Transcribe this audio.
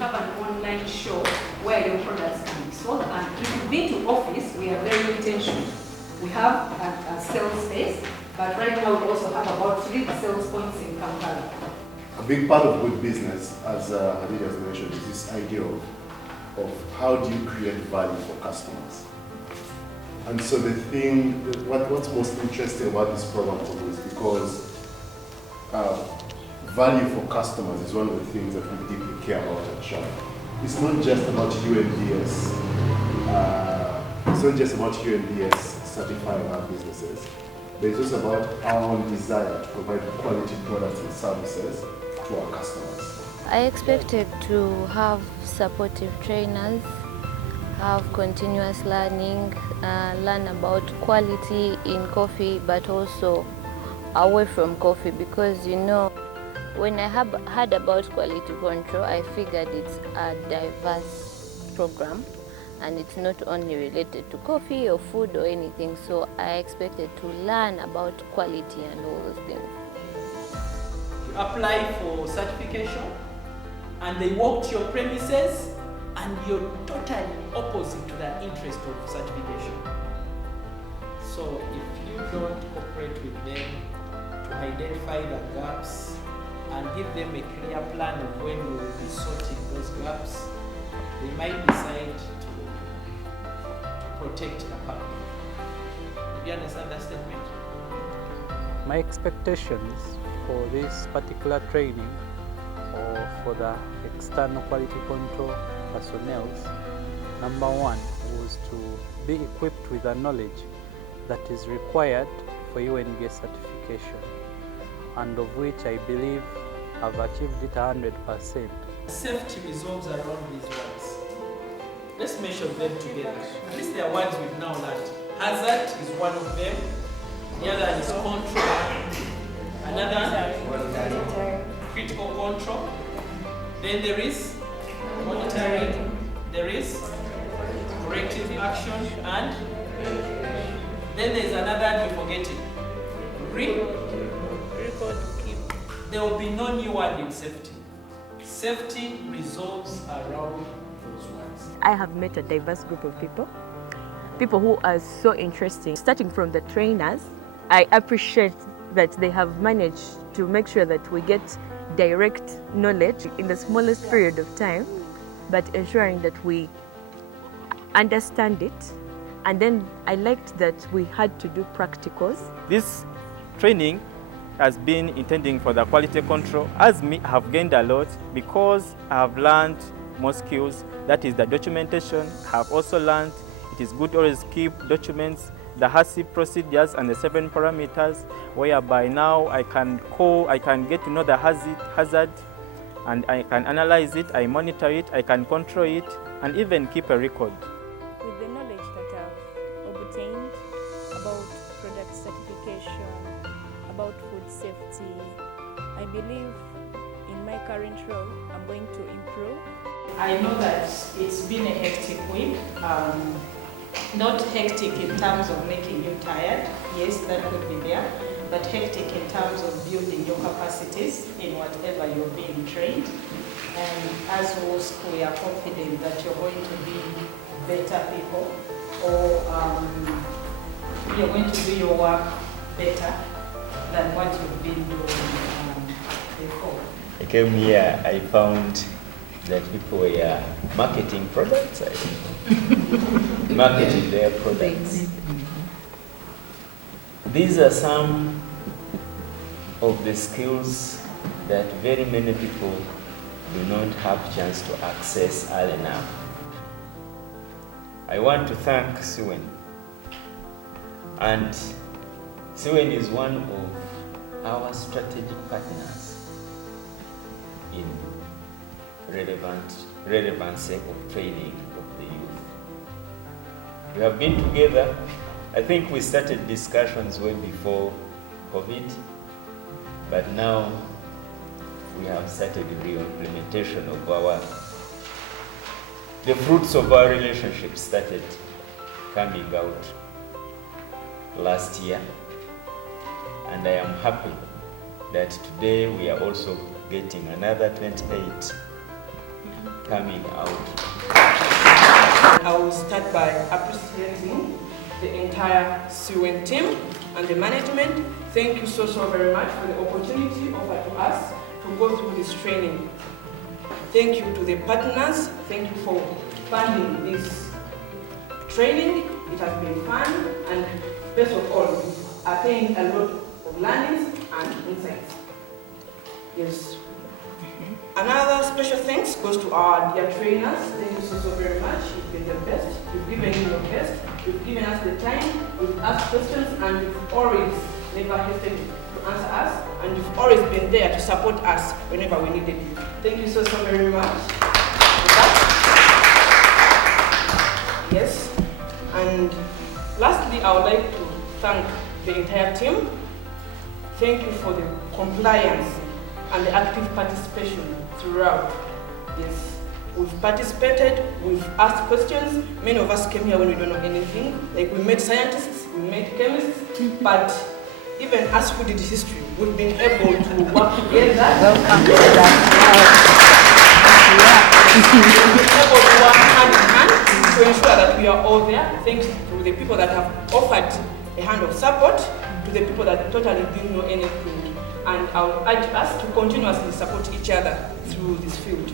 have an online shop where your products can be sold. And if you've been to office, we are very intentional. We have a sales space, but right now we also have about 3 sales points in Kampala. A big part of good business, as Hadid has mentioned, is this idea of how do you create value for customers. And so what's most interesting about this program for me is because value for customers is one of the things that we deeply care about at Shop. It's not just about UNDS. It's not just about UNDS certifying our businesses, but it's also about our own desire to provide quality products and services to our customers. I expected to have supportive trainers, have continuous learning, learn about quality in coffee, but also away from coffee, because you know, when I heard about quality control, I figured it's a diverse program and it's not only related to coffee or food or anything, so I expected to learn about quality and all those things. You apply for certification and they walk to your premises and you're totally opposite to the interest of certification. So if you don't cooperate with them to identify the gaps and give them a clear plan of when we will be sorting those gaps, they might decide to protect the public. Do you understand that statement? My expectations for this particular training or for the external quality control personnel, number one was to be equipped with the knowledge that is required for UNDS certification, and of which I believe I've achieved it 100%. Safety resolves around these words. Let's mention them together. At least they are words we've now learned. Hazard is one of them. The other is control. Another, critical control. Then there is monitoring. There is corrective action, and then there's another you're forgetting. Record keep. There will be no new word in safety. Safety resolves around those words. I have met a diverse group of people who are so interesting. Starting from the trainers, I appreciate that they have managed to make sure that we get direct knowledge in the smallest period of time, but ensuring that we understand it. And then I liked that we had to do practicals. This training has been intending for the quality control. As me, I have gained a lot because I have learned more skills. That is the documentation. I have also learned it is good to always keep documents, the HACCP procedures and the 7 parameters, whereby now I can get to know the hazard, and I can analyze it, I monitor it, I can control it, and even keep a record. With the knowledge that I've obtained about product certification, about food safety, I believe in my current role I'm going to improve. I know that it's been a hectic week. Not hectic in terms of making you tired, yes, that could be there, but hectic in terms of building your capacities in whatever you're being trained. And as hosts, we are confident that you're going to be better people, or you're going to do your work better than what you've been doing before. I came here, I found that people were marketing products, marketing their products. These are some of the skills that very many people do not have chance to access early enough. I want to thank CWEN. And CWEN is one of our strategic partners in relevancy of training of the youth. We have been together. I think we started discussions way before COVID, but now we have started the real implementation of the fruits of our relationship started coming out last year, and I am happy that today we are also getting another 28 coming out. I will start by appreciating the entire CWEN team and the management. Thank you so very much for the opportunity offered to us to go through this training. Thank you to the partners. Thank you for funding this training. It has been fun, and best of all, we attained a lot of learnings and insights. Yes. Another special thanks goes to our dear trainers. Thank you so very much. You've been the best. You've given your best. You've given us the time. We've asked questions, and you've always never hesitated to answer us, and you've always been there to support us whenever we needed you. Thank you so very much. Yes. And lastly, I would like to thank the entire team. Thank you for the compliance and the active participation throughout. Yes, we've participated, we've asked questions. Many of us came here when we don't know anything. Like, we met scientists, we met chemists, but even us who did history, we've been able to work together. We've been able to work hand in hand to ensure that we are all there, thanks to the people that have offered a hand of support, to the people that totally didn't know anything. And I would urge us to continuously support each other through this field.